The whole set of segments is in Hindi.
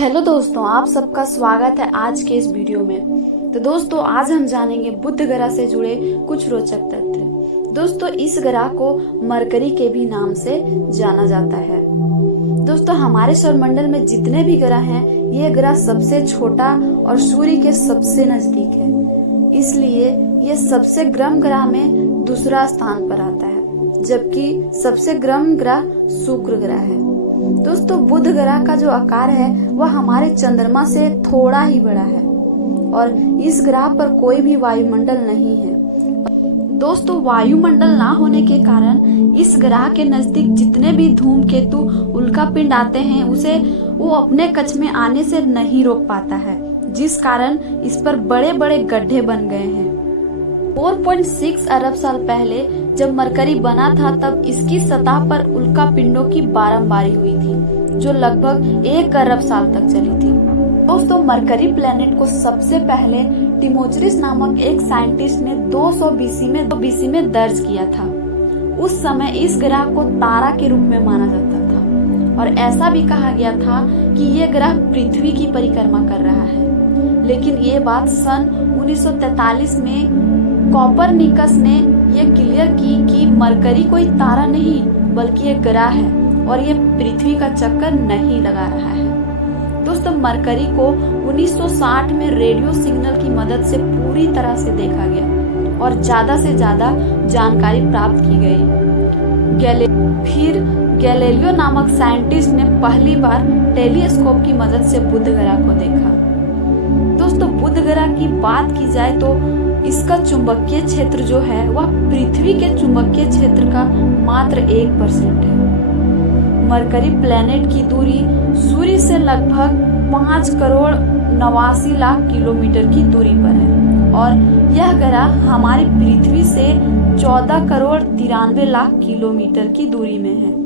हेलो दोस्तों, आप सबका स्वागत है आज के इस वीडियो में। तो दोस्तों, आज हम जानेंगे बुध ग्रह से जुड़े कुछ रोचक तथ्य। दोस्तों, इस ग्रह को मरकरी के भी नाम से जाना जाता है। दोस्तों, हमारे सौरमंडल में जितने भी ग्रह हैं, ये ग्रह सबसे छोटा और सूर्य के सबसे नजदीक है। इसलिए ये सबसे गर्म ग्रह में दूसरा स्थान पर आता है, जबकि सबसे गर्म ग्रह शुक्र ग्रह है। दोस्तों, बुध ग्रह का जो आकार है वह हमारे चंद्रमा से थोड़ा ही बड़ा है और इस ग्रह पर कोई भी वायुमंडल नहीं है। दोस्तों, वायुमंडल ना होने के कारण इस ग्रह के नजदीक जितने भी धूमकेतु उल्कापिंड आते हैं उसे वो अपने कक्ष में आने से नहीं रोक पाता है, जिस कारण इस पर बड़े बड़े गड्ढे बन गए हैं। 4.6 अरब साल पहले जब मरकरी बना था, तब इसकी सतह पर उल्कापिंडों की बारंबारी हुई थी, जो लगभग 1 अरब साल तक चली थी। दोस्तों, मरकरी प्लेनेट को सबसे पहले टिमोचरिस नामक एक साइंटिस्ट ने 200 बीसी में दर्ज किया था। उस समय इस ग्रह को तारा के रूप में माना जाता था और ऐसा भी कहा गया था कि ये ग्रह पृथ्वी की परिक्रमा कर रहा है। लेकिन ये बात सन 1943 में कोपरनिकस ने ये क्लियर की कि मरकरी कोई तारा नहीं बल्कि एक ग्रह है और ये पृथ्वी का चक्कर नहीं लगा रहा है। दोस्तों, मरकरी को 1960 में रेडियो सिग्नल की मदद से पूरी तरह से देखा गया और ज्यादा से ज्यादा जानकारी प्राप्त की गई। फिर गैलीलियो नामक साइंटिस्ट ने पहली बार टेलीस्कोप की मदद से बुध ग्रह को देखा। दोस्तों, बुध ग्रह की बात की जाए तो इसका चुंबकीय क्षेत्र जो है वह पृथ्वी के चुंबकीय क्षेत्र का मात्र 1% है। मरकरी प्लेनेट की दूरी सूर्य से लगभग 5 करोड़ 89 लाख किलोमीटर की दूरी पर है और यह ग्रह हमारी पृथ्वी से 14 करोड़ 93 लाख किलोमीटर की दूरी में है।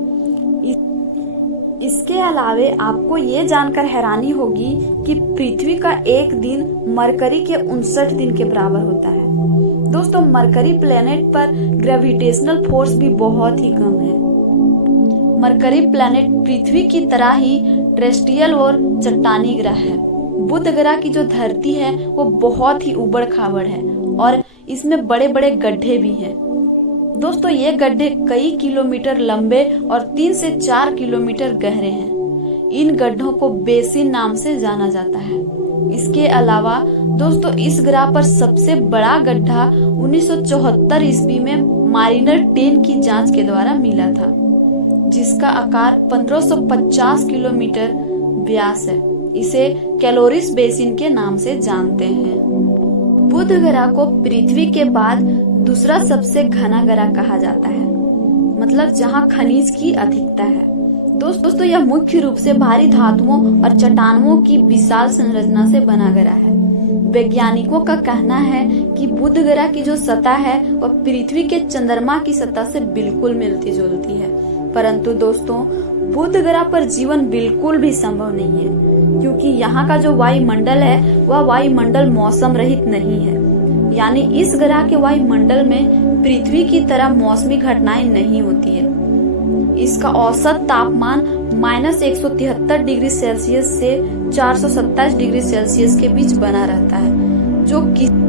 इसके अलावे आपको ये जानकर हैरानी होगी कि पृथ्वी का एक दिन मरकरी के 59 दिन के बराबर होता है। दोस्तों, मरकरी प्लेनेट पर ग्रेविटेशनल फोर्स भी बहुत ही कम है। मरकरी प्लेनेट पृथ्वी की तरह ही टेरेस्ट्रियल और चट्टानी ग्रह है। बुध ग्रह की जो धरती है वो बहुत ही उबड़ खाबड़ है और इसमें बड़े बड़े गड्ढे भी हैं। दोस्तों, ये गड्ढे कई किलोमीटर लंबे और 3 से 4 किलोमीटर गहरे हैं। इन गड्ढों को बेसिन नाम से जाना जाता है। इसके अलावा दोस्तों, इस ग्रह पर सबसे बड़ा गड्ढा 1974 ईस्वी में मारिनर 10 की जांच के द्वारा मिला था, जिसका आकार 1550 किलोमीटर व्यास है। इसे कैलोरिस बेसिन के नाम से जानते हैं। बुध ग्रह को पृथ्वी के बाद दूसरा सबसे घना ग्रह कहा जाता है, मतलब जहां खनिज की अधिकता है। दोस्तों, यह मुख्य रूप से भारी धातुओं और चट्टानों की विशाल संरचना से बना ग्रह है। वैज्ञानिकों का कहना है कि बुध ग्रह की जो सतह है वह पृथ्वी के चंद्रमा की सतह से बिल्कुल मिलती जुलती है। परंतु दोस्तों, बुध ग्रह पर जीवन बिल्कुल भी संभव नहीं है, क्योंकि यहाँ का जो वायुमंडल है वह वायुमंडल मौसम रहित नहीं है। यानी इस ग्रह के वायुमंडल में पृथ्वी की तरह मौसमी घटनाएं नहीं होती है। इसका औसत तापमान -173 डिग्री सेल्सियस से 427 डिग्री सेल्सियस के बीच बना रहता है, जो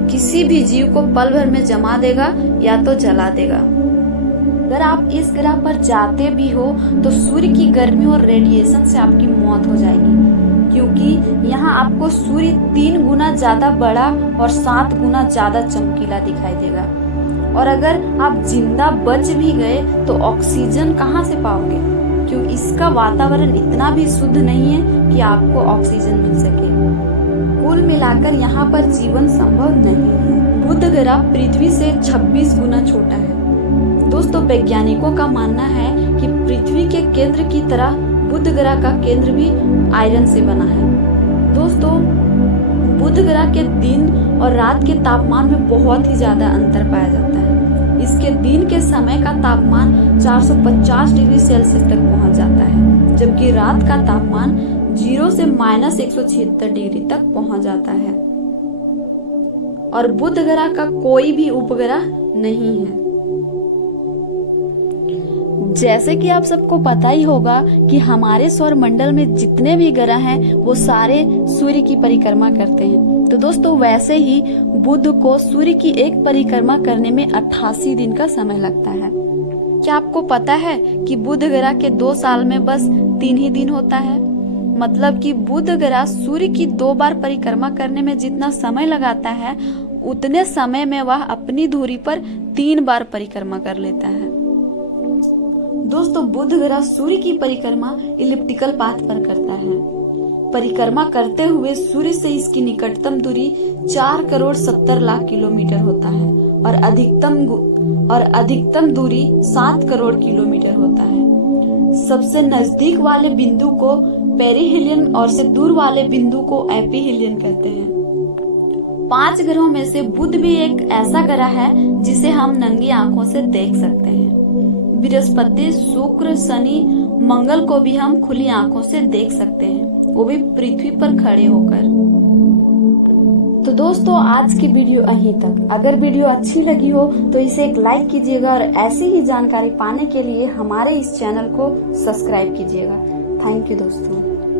किसी भी जीव को पल भर में जमा देगा या तो जला देगा। अगर आप इस ग्रह पर जाते भी हो तो सूर्य की गर्मी और रेडिएशन से आपकी मौत हो जाएगी, क्योंकि यहाँ आपको सूर्य 3 गुना ज्यादा बड़ा और 7 गुना ज्यादा चमकीला दिखाई देगा। और अगर आप जिंदा बच भी गए तो ऑक्सीजन कहाँ से पाओगे, क्योंकि इसका वातावरण इतना भी शुद्ध नहीं है कि आपको ऑक्सीजन मिल सके। कुल मिलाकर यहाँ पर जीवन संभव नहीं है। बुध ग्रह पृथ्वी से 26 गुना छोटा है। दोस्तों, वैज्ञानिकों का मानना है कि पृथ्वी के केंद्र की तरह बुध ग्रह का केंद्र भी आयरन से बना है। दोस्तों, बुध ग्रह के दिन और रात के तापमान में बहुत ही ज्यादा अंतर पाया जाता है। इसके दिन के समय का तापमान 450 डिग्री सेल्सियस तक पहुंच जाता है, जबकि रात का तापमान 0 से -176 डिग्री तक पहुंच जाता है। और बुध ग्रह का कोई भी उपग्रह नहीं है। जैसे कि आप सबको पता ही होगा कि हमारे सौर मंडल में जितने भी ग्रह हैं वो सारे सूर्य की परिक्रमा करते हैं। तो दोस्तों वैसे ही बुध को सूर्य की एक परिक्रमा करने में 88 दिन का समय लगता है। क्या आपको पता है कि बुध ग्रह के 2 साल में बस 3 ही दिन होता है? मतलब कि बुध ग्रह सूर्य की 2 बार परिक्रमा करने में जितना समय लगाता है उतने समय में वह अपनी धुरी पर 3 बार परिक्रमा कर लेता है। दोस्तों बुध ग्रह सूर्य की परिक्रमा इलिप्टिकल पाथ पर करता है। परिक्रमा करते हुए सूर्य से इसकी निकटतम दूरी 4,70,00,000 किलोमीटर होता है और अधिकतम दूरी 7 करोड़ किलोमीटर होता है। सबसे नजदीक वाले बिंदु को पेरिहिलियन और से दूर वाले बिंदु को एपिहिलियन कहते हैं। 5 ग्रहों में से बुध भी एक ऐसा ग्रह है जिसे हम नंगी आंखों से देख सकते हैं। बृहस्पति, शुक्र, शनि, मंगल को भी हम खुली आंखों से देख सकते हैं, वो भी पृथ्वी पर खड़े होकर। तो दोस्तों आज की वीडियो यहीं तक। अगर वीडियो अच्छी लगी हो तो इसे एक लाइक कीजिएगा और ऐसी ही जानकारी पाने के लिए हमारे इस चैनल को सब्सक्राइब कीजिएगा। थैंक यू दोस्तों।